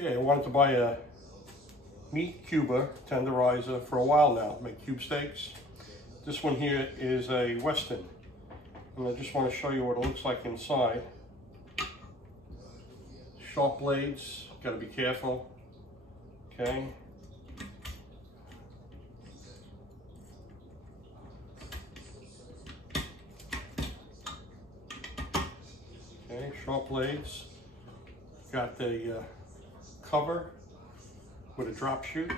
Okay, I wanted to buy a meat cuber tenderizer for a while now to make cube steaks. This one here is a Weston, and I just want to show you what it looks like inside. Sharp blades, got to be careful. Okay. Okay, sharp blades. Got the cover with a drop chute.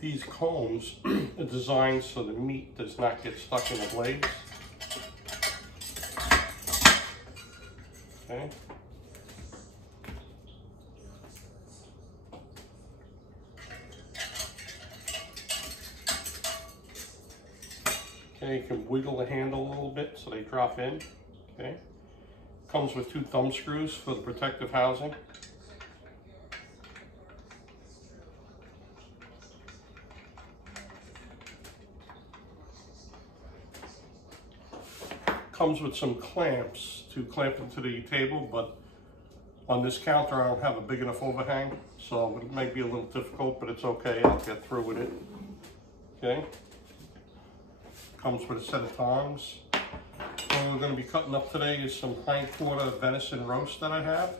These combs are designed so the meat does not get stuck in the blades. Okay. Okay, you can wiggle the handle a little bit so they drop in. Okay. Comes with 2 thumb screws for the protective housing. Comes with some clamps to clamp into the table, but on this counter I don't have a big enough overhang, so it might be a little difficult, but it's okay, I'll get through with it. Okay. Comes with a set of tongs. What we're going to be cutting up today is some hindquarter venison roast that I have,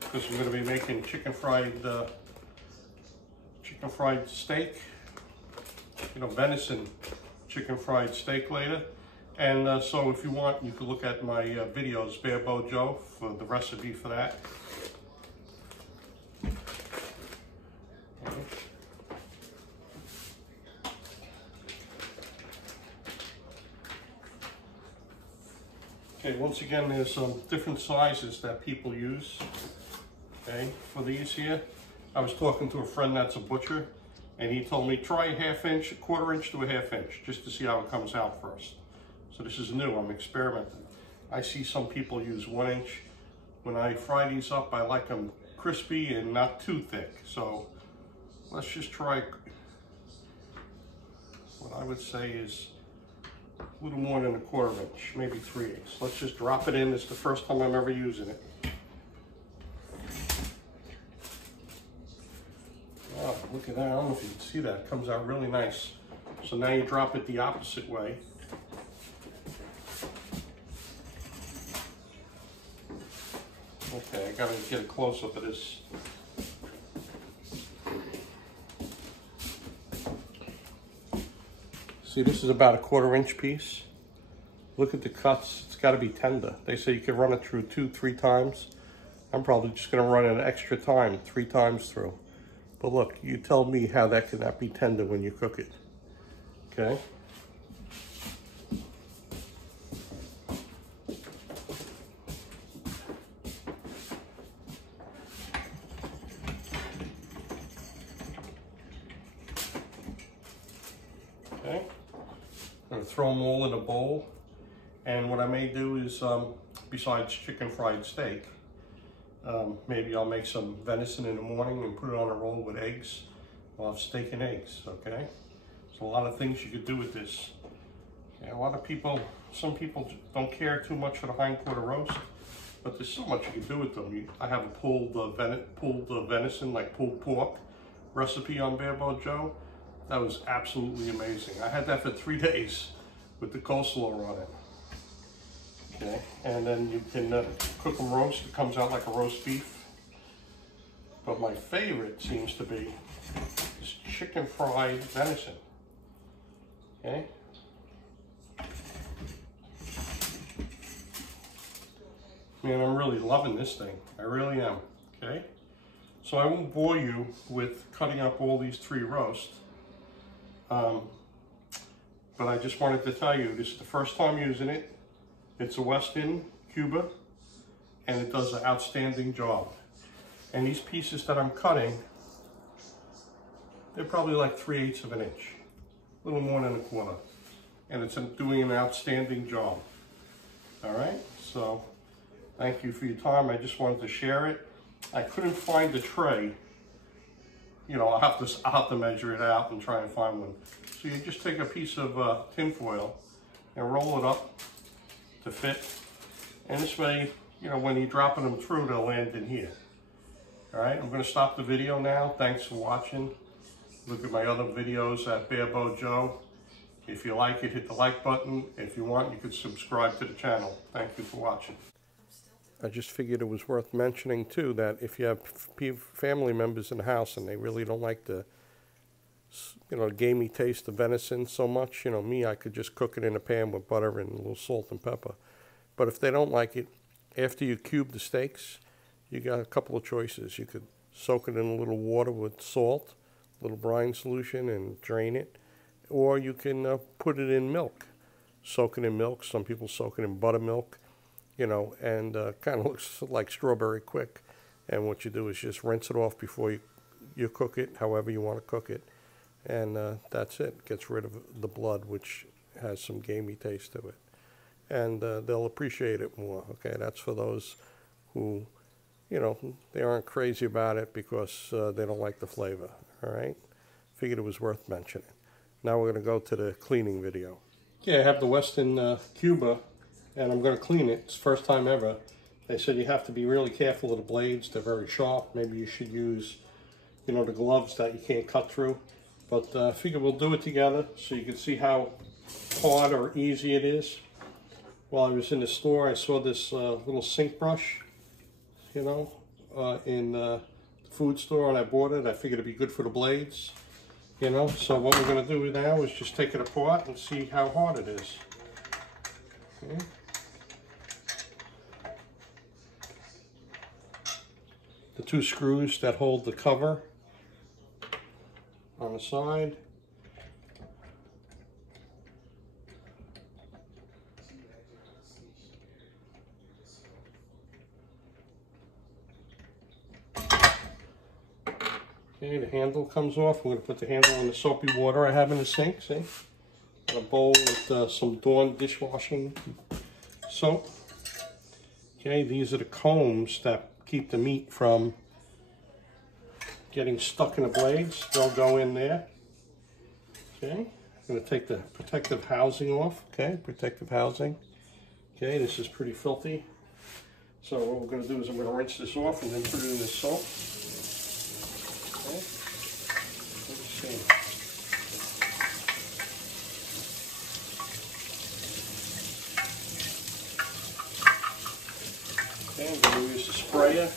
because we're going to be making chicken fried steak, venison chicken fried steak later. And so if you want, you can look at my videos, Bare Bow Joe, for the recipe for that. Okay, once again, there's some different sizes that people use, okay, for these here. I was talking to a friend that's a butcher, and he told me try a 1/2 inch, 1/4 inch to a 1/2 inch, just to see how it comes out first. So this is new, I'm experimenting. I see some people use 1 inch. When I fry these up, I like them crispy and not too thick. So let's just try, what I would say is a little more than a 1/4 inch, maybe 3/8. Let's just drop it in. It's the first time I'm ever using it. Oh, look at that, I don't know if you can see that, it comes out really nice. So now you drop it the opposite way. Okay, I gotta get a close-up of this. See, this is about a 1/4 inch piece. Look at the cuts, it's gotta be tender. They say you can run it through 2-3 times. I'm probably just gonna run it an extra time, 3 times through. But look, you tell me how that cannot be tender when you cook it. Okay? Okay, I'm going to throw them all in a bowl, and what I may do is, besides chicken fried steak, maybe I'll make some venison in the morning and put it on a roll with eggs. I'll have steak and eggs, okay? There's a lot of things you could do with this. Okay, a lot of people, some people don't care too much for the hindquarter roast, but there's so much you can do with them. I have a pulled venison, like pulled pork recipe on Bare Bow Joe. That was absolutely amazing. I had that for 3 days with the coleslaw on it. Okay, and then you can cook them roast. It comes out like a roast beef. But my favorite seems to be this chicken fried venison. Okay. Man, I'm really loving this thing. I really am. Okay. So I won't bore you with cutting up all these 3 roasts. But I just wanted to tell you, this is the first time using it. It's a Weston Cuba, and it does an outstanding job. And these pieces that I'm cutting, they're probably like 3/8 of an inch, a little more than a 1/4. And it's doing an outstanding job. All right, so thank you for your time. I just wanted to share it. I couldn't find the tray you know, I'll have to measure it out and try and find one. So you just take a piece of tin foil and roll it up to fit. And this way, you know, when you're dropping them through, they'll land in here. All right, I'm going to stop the video now. Thanks for watching. Look at my other videos at Barebow Joe. If you like it, hit the like button. If you want, you could subscribe to the channel. Thank you for watching. I just figured it was worth mentioning too that if you have family members in the house and they really don't like the, you know, gamey taste of venison so much, you know, me, I could just cook it in a pan with butter and a little salt and pepper. But if they don't like it, after you cube the steaks, you got a couple of choices. You could soak it in a little water with salt, a little brine solution, and drain it. Or you can put it in milk. Soak it in milk. Some people soak it in buttermilk, you know, and kind of looks like strawberry quick. And what you do is just rinse it off before you cook it, however you want to cook it. And that's it. Gets rid of the blood, which has some gamey taste to it. And they'll appreciate it more. Okay, that's for those who, you know, they aren't crazy about it because they don't like the flavor. All right, figured it was worth mentioning. Now we're going to go to the cleaning video. Okay, I have the Weston Cuba, and I'm going to clean it. It's the first time ever. They said you have to be really careful of the blades. They're very sharp. Maybe you should use, you know, the gloves that you can't cut through. But I figure we'll do it together so you can see how hard or easy it is. While I was in the store, I saw this little sink brush, you know, in the food store, and I bought it. I figured it'd be good for the blades, you know. So what we're going to do now is just take it apart and see how hard it is. Okay. The two screws that hold the cover on the side. Okay, the handle comes off. I'm going to put the handle in the soapy water I have in the sink, see? Got a bowl with some Dawn dishwashing soap. Okay, these are the combs that keep the meat from getting stuck in the blades. They'll go in there. Okay, I'm going to take the protective housing off. Okay, protective housing. Okay, this is pretty filthy. So what we're going to do is I'm going to rinse this off and then put it in the soap. Okay. Let's see. Okay, I'm going to use the sprayer.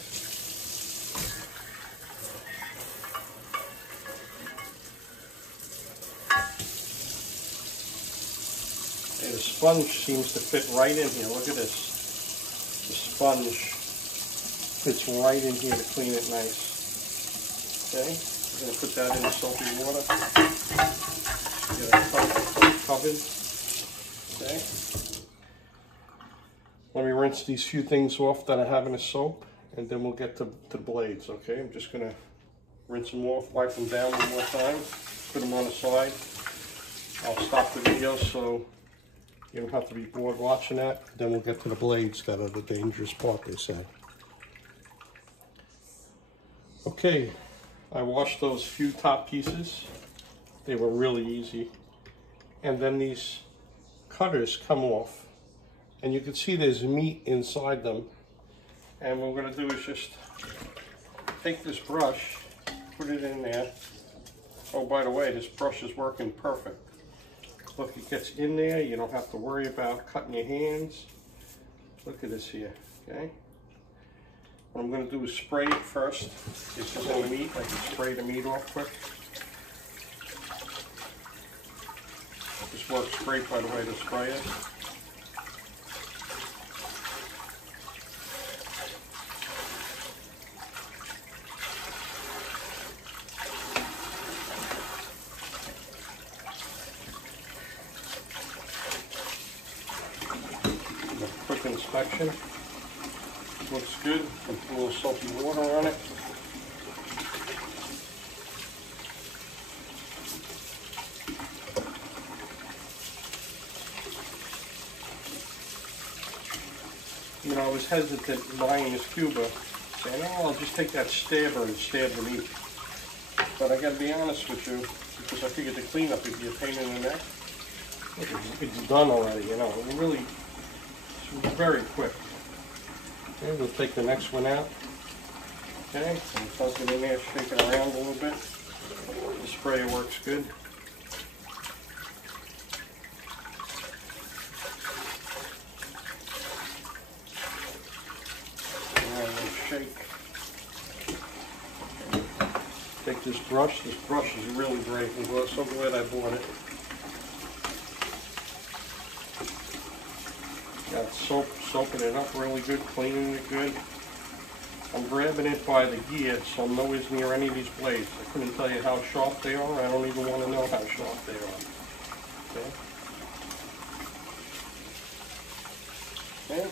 Okay, the sponge seems to fit right in here. Look at this. The sponge fits right in here to clean it nice. Okay, I'm going to put that in the soapy water. Get it covered. Okay. Let me rinse these few things off that I have in the soap, and then we'll get to the blades. Okay, I'm just going to rinse them off, wipe them down one more time, put them on the side. I'll stop the video so you don't have to be bored watching that. Then we'll get to the blades that are the dangerous part, they said. Okay. I washed those few top pieces. They were really easy. And then these cutters come off. And you can see there's meat inside them. And what we're going to do is just take this brush, put it in there. Oh, by the way, this brush is working perfect. Look, it gets in there. You don't have to worry about cutting your hands. Look at this here, okay? What I'm going to do is spray it first. This is on the meat. I can spray the meat off quick. This works great, by the way, to spray it. Quick inspection. Looks good. Put a little soapy water on it. You know, I was hesitant buying this Cuba, saying, oh, I'll just take that stabber and stab the meat. But I gotta be honest with you, because I figured the cleanup would be a pain in the neck. Look, it's done already, you know. It really, it's very quick. Okay, we'll take the next one out. Okay, and plug it in there, shake it around a little bit. The sprayer works good. And we'll shake. Take this brush. This brush is really great. I'm so glad I bought it. Got soaping it up really good, cleaning it good. I'm grabbing it by the gear, so I'm nowhere near any of these blades. I couldn't tell you how sharp they are. I don't even want to know how sharp they are. Okay. Okay.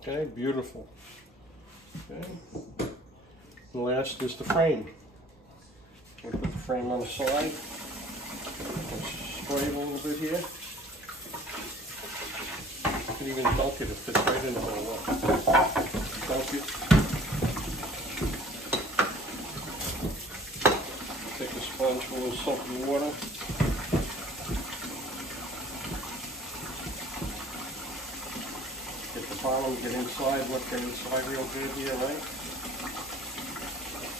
Okay, beautiful. Okay. And last is the frame. We'll put the frame on the side. Let's spray it a little bit here. You can even dunk it, it fits right in the middle. Dunk it. Take a sponge with a little soapy water. Get the bottom, get inside, look, get inside real good here, right?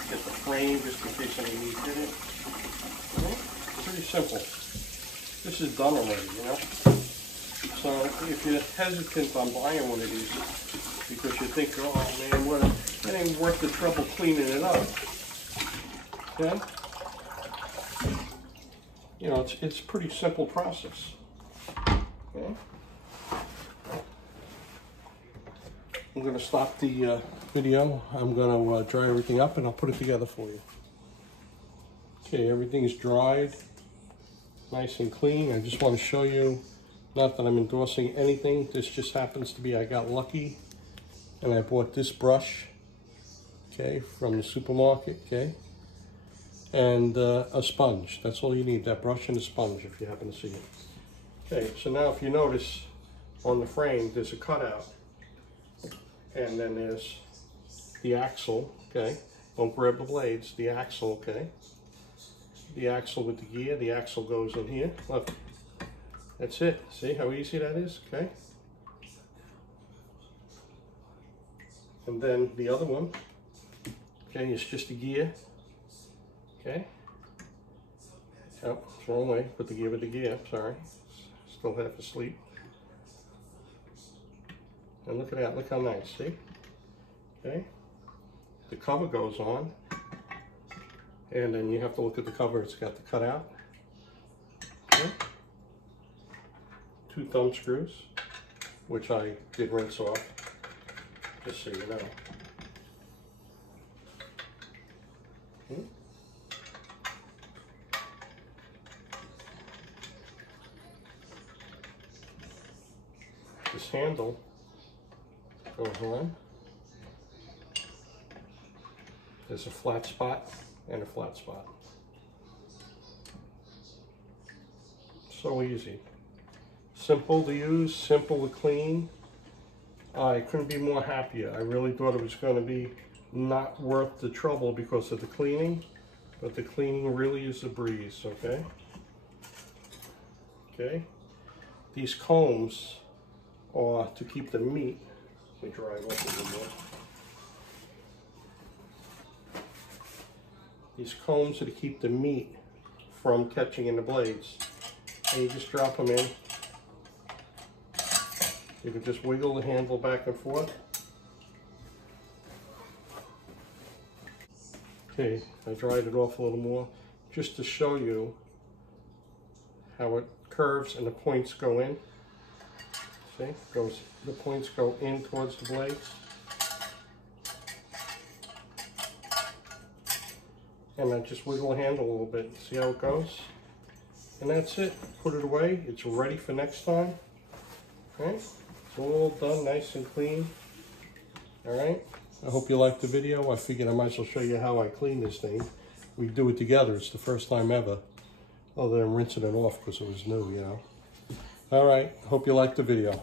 Get the frame just in case anything hit it. Okay. Pretty simple. This is done already, you know? So if you're hesitant on buying one of these because you think, oh man, what, it ain't worth the trouble cleaning it up. Okay? You know, it's a pretty simple process. Okay? I'm going to stop the video. I'm going to dry everything up and I'll put it together for you. Okay, everything's dried, nice and clean. I just want to show you, not that I'm endorsing anything, this just happens to be, I got lucky and I bought this brush, okay, from the supermarket, okay, and a sponge. That's all you need, that brush and a sponge if you happen to see it. Okay, so now if you notice on the frame, there's a cutout. And then there's the axle, okay? Don't grab the blades, the axle, okay? The axle with the gear, the axle goes in here. Look, that's it. See how easy that is, okay? And then the other one, okay, it's just a gear, okay? Oh, it's wrong way, put the gear with the gear, sorry. Still half asleep. And look at that, look how nice, see? Okay, the cover goes on, and then you have to look at the cover, it's got the cutout. Okay. 2 thumb screws, which I did rinse off, just so you know. Okay. This handle goes on. There's a flat spot and a flat spot. So easy. Simple to use, simple to clean. I couldn't be more happier. I really thought it was going to be not worth the trouble because of the cleaning, but the cleaning really is a breeze, okay? Okay. These combs are to keep the meat. Let me dry it off a little more. These combs are to keep the meat from catching in the blades. And you just drop them in. You can just wiggle the handle back and forth. Okay, I dried it off a little more just to show you how it curves and the points go in. See, the points go in towards the blades. And I just wiggle the handle a little bit. See how it goes? And that's it. Put it away. It's ready for next time. Okay? It's all done nice and clean. Alright? I hope you liked the video. I figured I might as well show you how I clean this thing. We do it together. It's the first time ever. other than rinsing it off because it was new, you know. All right, hope you liked the video.